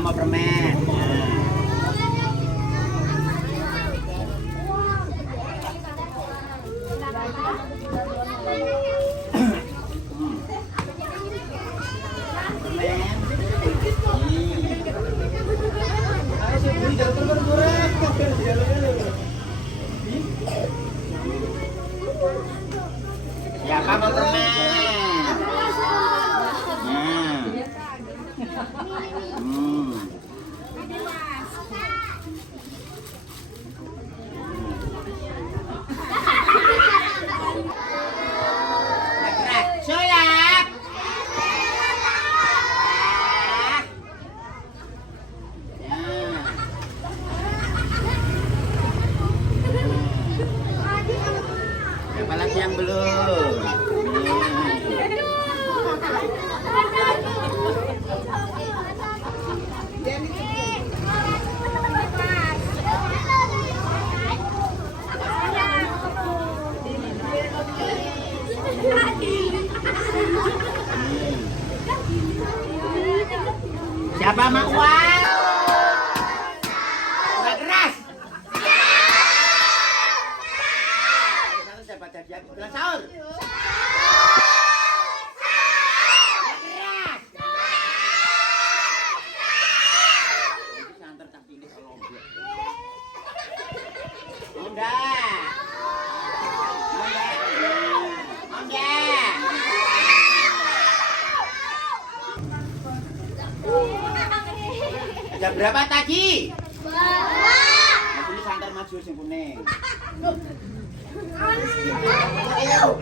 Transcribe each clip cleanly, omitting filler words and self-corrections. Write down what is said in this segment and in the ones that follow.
mau permen. Ya, kamu permen. Sulap. Apalagi yang belum. Siapa mau uang? Udah keras. Siapa jadi aku bilang sahur? Santer tak pilih kalau Jam berapa tadi? Ini santer maju sing kuning. Ayo.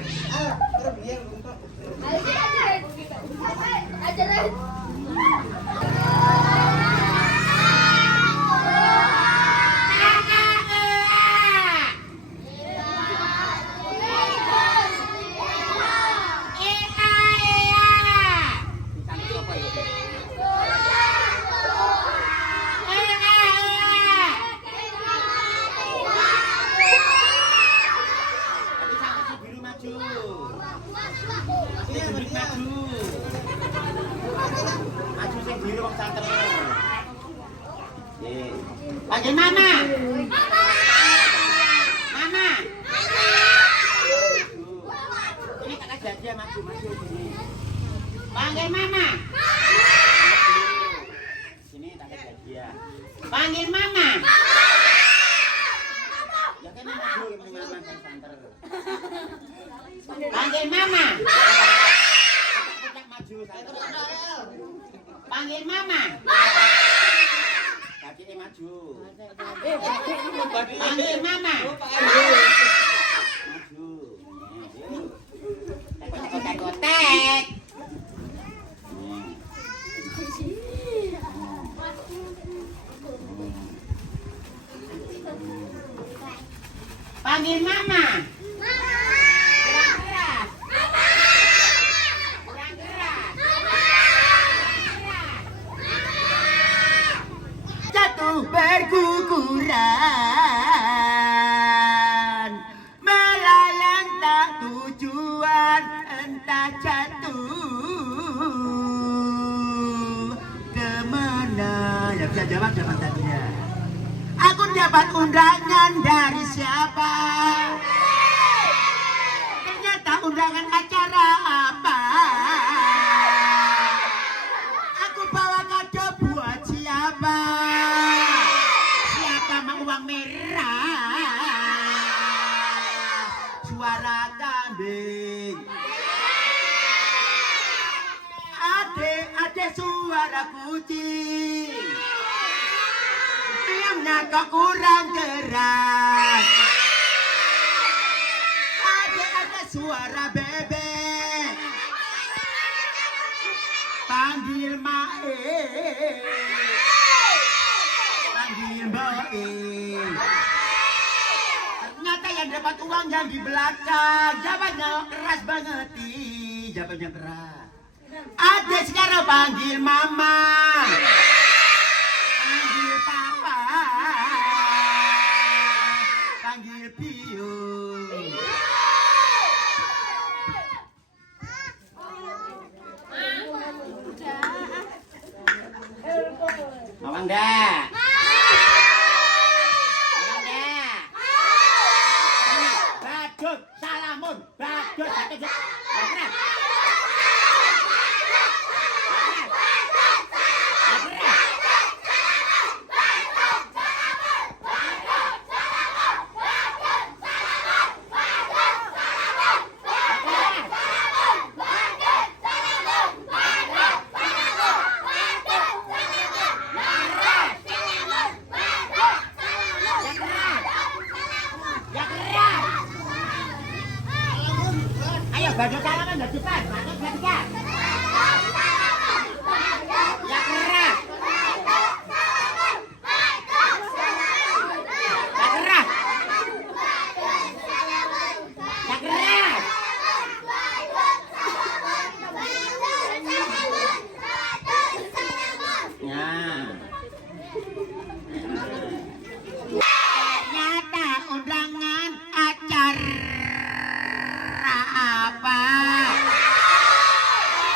Maju sing biru wong santer. Nggih. Panggil mama. Mama. Ini kakak janji maju sini. Panggil mama. Sini kakak janji ya. Panggil mama. Ya kan maju ke mama sing santer. Panggil mama. Panggil mama. Kaki maju. Panggil mama. Maju. Kotek-kotek. Panggil mama. Berguguran melayang tak tujuan entah jatuh kemana. Ya bisa jawab tadinya. Aku dapat undangan dari siapa? Ternyata undangan acara apa? Aku bawa kado buat siapa? Uang merah, suara kambing, ade suara kucing, ayamnya kok kurang keras, ade suara bebek, panggil mae. Ternyata yang dapat uang yang di belakang. Jawabannya keras banget. Jawabannya keras. Ada sekarang panggil mama. Panggil papa. Panggil piung. ndak? Ngomong ndak? Badut, salamun, badut, badut. Keras. Badut salaman enggak cepat, badut ketika. Ya keras. Ya keras. Ya keras. Ya. Ternyata undangan acara apa?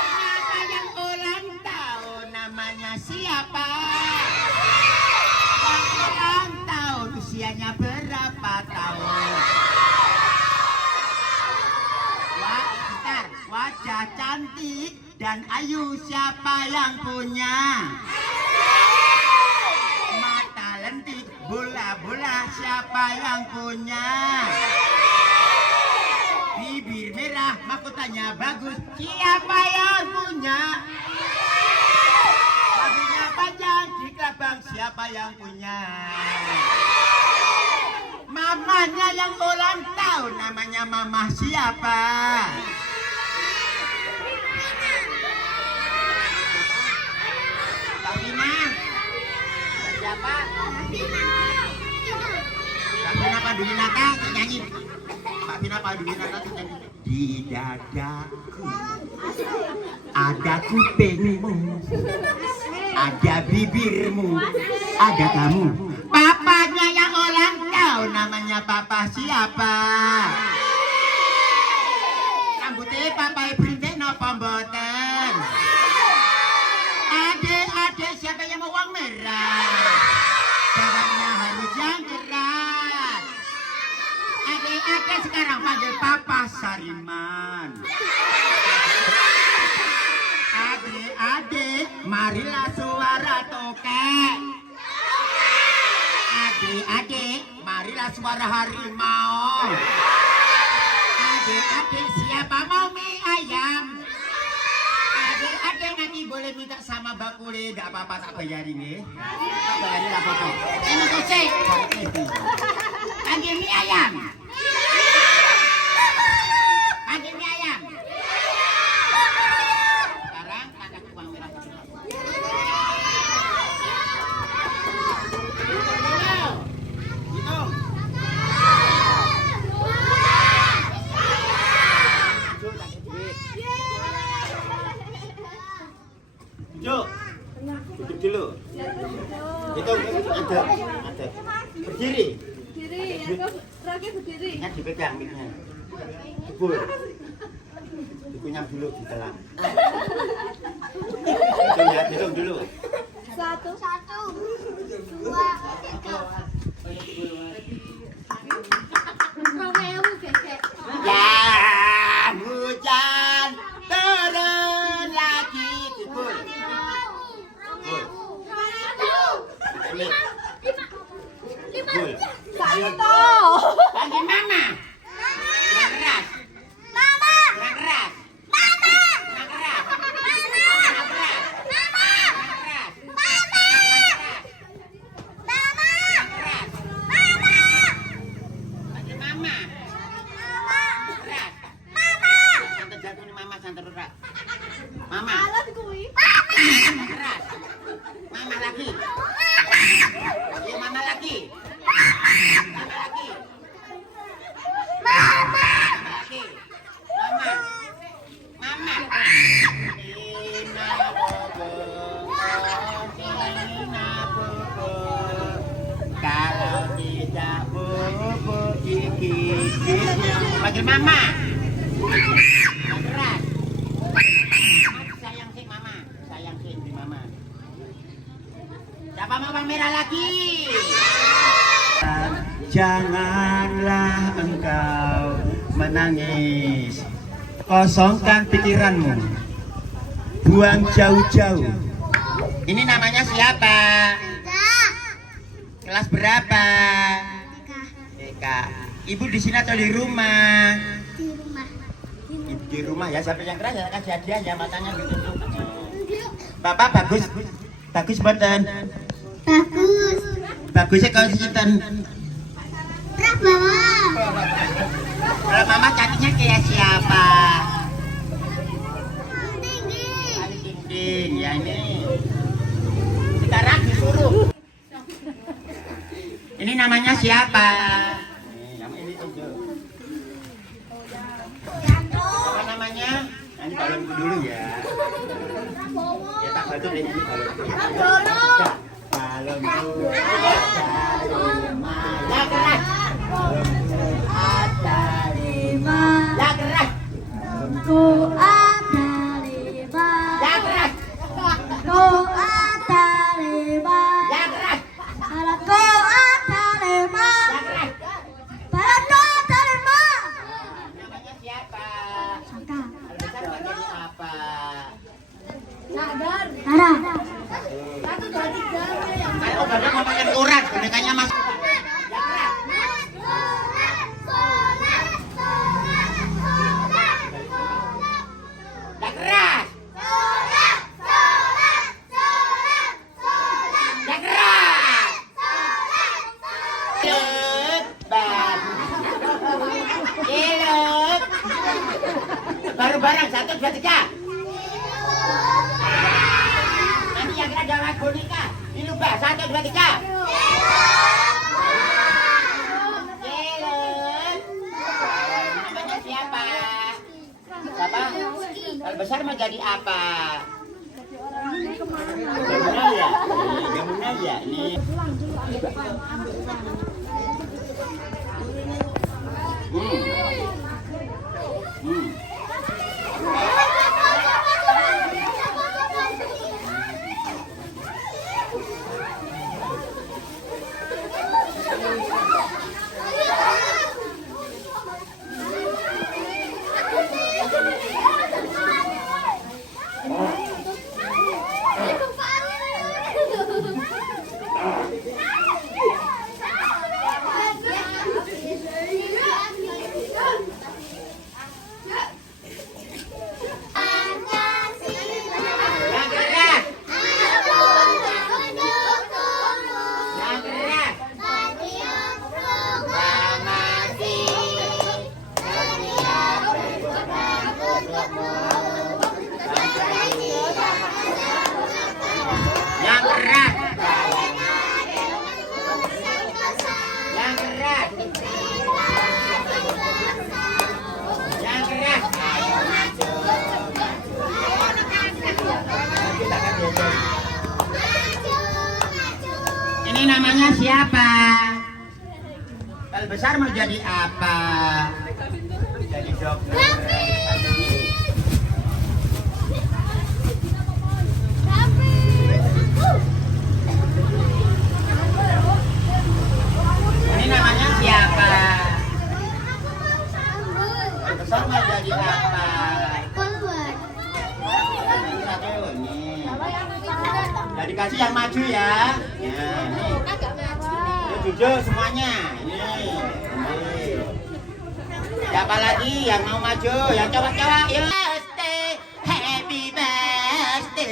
Ternyata yang ulang tahun namanya siapa? Yang ulang tahun usianya berapa tahun? Wah, bentar. Wajah cantik dan ayu siapa yang punya? Mata lentik, bola-bola siapa yang punya? Bibir merah, mahkotanya bagus, siapa yang punya? Rambutnya panjang, di kelabang, siapa yang punya? Mamanya yang ulang tahun, namanya mama siapa? Pak Bina. Siapa? Pak Bina Padunata nyanyi. Pak Bina Padunata nyanyi. Di dadaku ada kupingmu, ada bibirmu, ada kamu. Papanya yang ulang tahun, namanya papa siapa? Rambutnya papa Prince napa mboten? Adik-adik siapa yang mau uang merah? Jawabnya harus yang keras. Adik-adik sekarang panggil Papa Sariman. Adik-adik, marilah suara tokek. Adik-adik, marilah suara harimau. Adik-adik, siapa mau mie ayam? Adik-adik nanti boleh minta sama bakule, gak apa-apa tak bayarin ya. Tak bayarin gak apa-apa. Ini kucing. Panggil mie ayam. Panggil mie ayam. Sekarang ada kubang merah. Duduk. Duduk dulu. Hitung ada. Berdiri. Berdiri, berdiri. Ya dipegang miknya. Dikul. Dikunyah dulu di dalam. Hitung ya, hitung dulu. 1, 2, 3. Romeo gesek. Ya, hujan turun lagi. Dikul. Dikul. Satu. Panggil mama. Yang keras. Mama. Yang keras. Mama. Yang keras. Mama. Yang keras. Mama. Yang keras. Mama. Mama. Yang keras. Mama. Panggil mama. Mama. Keras. Mama. Santai jatuh nih mama, santai berat. Mama. Alat kuwi. Yang keras. Mama lagi. Iya, mama lagi. Mama lagi. Mama. Mama lagi. Mama. Mama. Ina bobo. Ina bobo. Kalau tidak bobo gigi. Panggil mama. Yang keras. Sayang sih mama. Sayang sih di mama. Siapa mau janganlah engkau menangis. Kosongkan pikiranmu, buang jauh-jauh. Ini namanya siapa? Kelas berapa? TK. Ibu di sini atau di rumah? Di rumah. Di rumah ya. Siapa yang keras ya kasih hadiah ya, matanya ditutup. Bapak bagus, bagus boten. Bagus. Bagusnya kalau sinten. Prabowo. Kalau mama cantiknya kayak siapa? Tinggi. Dinding ya ini. Sekarang disuruh. Ini namanya siapa? Ini tunjuk. Apa namanya? Ini balonku dulu ya. Ya tak bantu deh ini balonku. Balonku ada 5. Ya keras. Ada 5. Ya keras. Ku ada 5. Ya keras. Ku ada 5. Ya keras. Balonku ada 5. Ya keras. Balonku ada 5. Namanya siapa? Saka. Besar panggilnya apa? Nara. Kalau badan mau pakai urat, bonekanya mas. Ya keras. Ya keras. Ilut, ilut. Baru bareng 1, 2, 3. Nanti yang kena jangan boneka. Dilubah 1, 2, 3. Ilut. Namanya siapa? Siapa? Kalau besar mau jadi apa? Jamuna ya? Jamuna ya? Ini. Yang keras. Yang keras. Yang keras. Yang keras. Yang keras. Ini namanya siapa? Kalau besar mau jadi apa? Jadi dokter. Ini namanya siapa? Kalau besar mau jadi apa? Ya dikasih yang maju ya. Ya, ini. Ya, jujur semuanya. Ini. Siapa lagi yang mau maju? Yang cowok-cowok yuk. Happy birthday.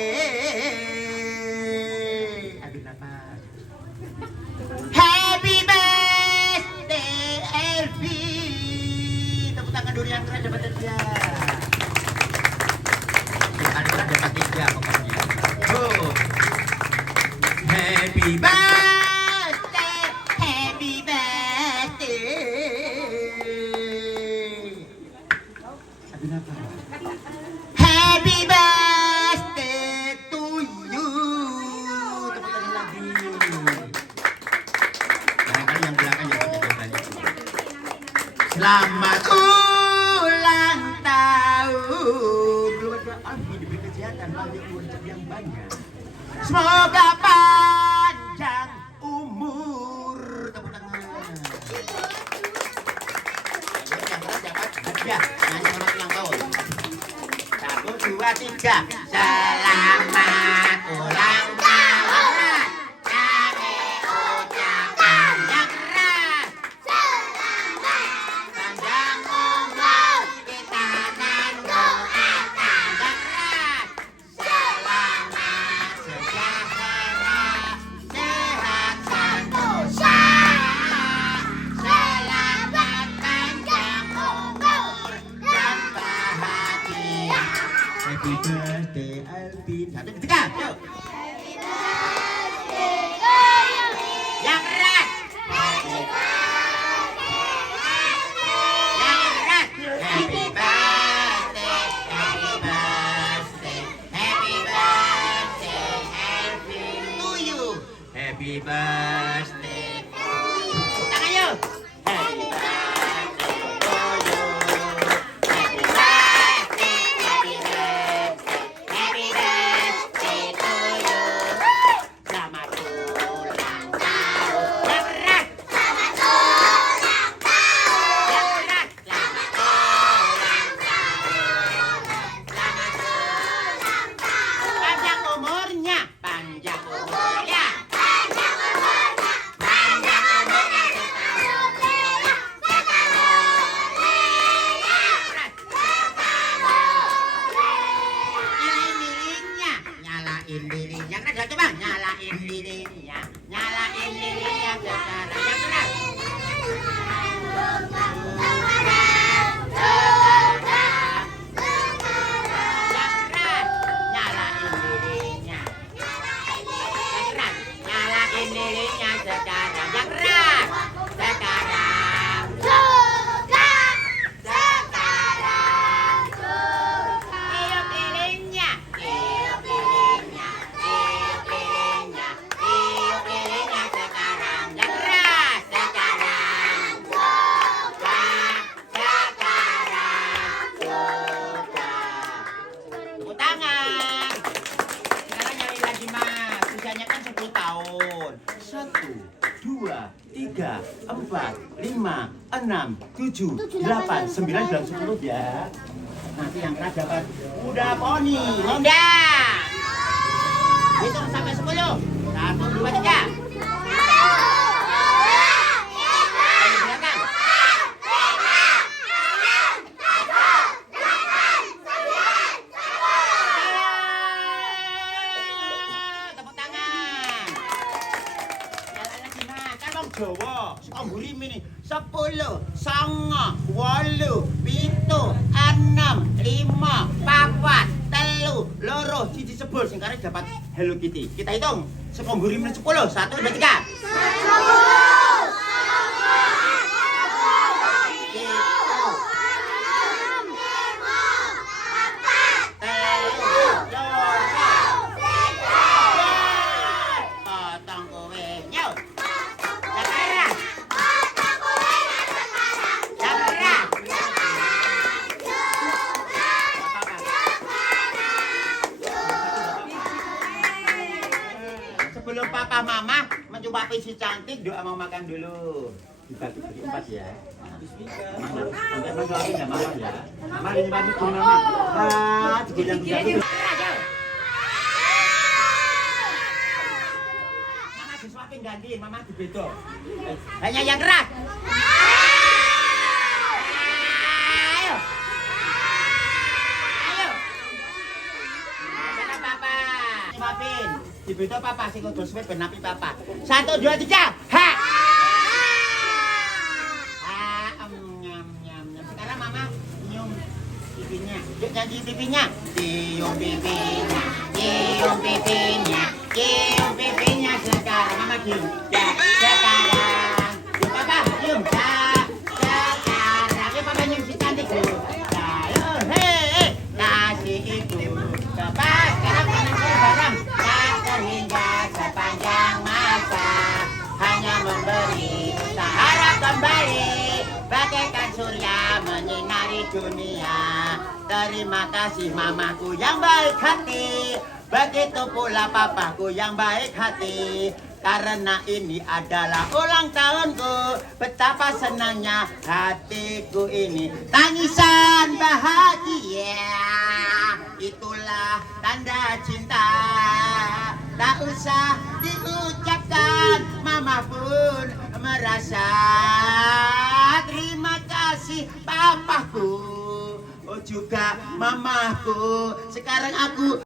Aduh napas. Happy birthday Elvi. Tepuk tangan dulu yang keras dapat dia. Yang keras dapat 3 pokoknya. Happy birthday, happy birthday. Happy birthday to you. Tepuk tangan lagi. Barangkali yang belakang ya kita balik. Selamat ulang tahun. Diberi kesehatan, banyak uang yang banyak. Semoga panjang umur. Tepuk tangan. 2, 3. Selamat ulang tahun. Kami ucapkan yang keras. Panjang umur kita dan doakan yang keras. Selamat sejahtera, sehat sentosa. Selamat panjang umur dan bahagia. Happy birthday Alvin. 1, 2, 3. Yuk. Yang keras. Yang keras. Happy birthday, happy birthday, happy birthday Alvin to you. Happy birthday. Tangan yuk. Happy birthday to you. Happy birthday, happy birthday, happy birthday to you. Selamat ulang tahun. Yang keras. Selamat ulang tahun. Yang keras. Selamat ulang tahun. Selamat ulang tahun. Panjang umurnya, panjang umurnya. Panjang umurnya, panjang umurnya. Setahun Lea, setahun Lea. Nyalain lilinnya, nyalain lilinnya. Keras, coba nyalain lilinnya, nyalain lilinnya sekarang. Yang keras. Yang keras, nyalain lilinnya. Yang keras, nyalain lilinnya sekarang. Yang keras, sekarang. Tiup lilinnya, tiup lilinnya, tiup lilinnya, tiup lilinnya sekarang. Yang keras, sekarang. Sekarang. Tepuk tangan. Sekarang nyari lagi mas. Usianya kan 10 tahun. 1, 2, 3, 4, 5, 6, 7, 8, 9, dan 10 ya. Nanti yang keras dapat kuda poni. Mau nggak? Hitung sampai 10. 1, 2, 3. Ayo silakan. Tepuk tangan. Jalan lagi mas. Kan wong Jawa. Suka mburi ini. 10, 9, 8, 7, 6, 5, 4, 3, 2, 1 sebul. Sing karep dapat Hello Kitty. Kita hitung. Suka mburi ini 10. 1, 2, 3. Potong kowe. Yuk. Sekarang. Sekarang. Sebelum papa mama mencoba si cantik, doa mau makan dulu. Dibagi-bagi 4 ya. Mama, sampai mendoain ya mama ya. Mama ini pamit dulu mama. Dibilang gitu. Mama disuapin gantiin, mama dibedo. Hanya yang keras. Ayo. Ayo. Jangan papa. Suapin. Dibedo papa sing kudu suwe ben napi papa. 1, 2, 3. Ha. Nyam nyam nyam. Sekarang mama nyium pipinya. Yuk janji pipinya. Cium pipinya. Cium pipinya. Cium pipinya sekarang. Mama cium. Ya, sekarang. Yuk papa cium. Ya, sekarang. Yuk papa nyium si cantik dulu. Ayo, hei, kasih ibu. Papa sekarang kanan kiri bareng. Tak terhingga sepanjang masa. Hanya memberi sehari kembali. Bagaikan surya menyinari dunia. Terima kasih mamaku yang baik hati. Begitu pula papaku yang baik hati. Karena ini adalah ulang tahunku. Betapa senangnya hatiku ini. Tangisan bahagia. itulah tanda cinta. Tak usah diucapkan, mama pun merasa. Terima kasih papaku, oh juga mamaku. Sekarang aku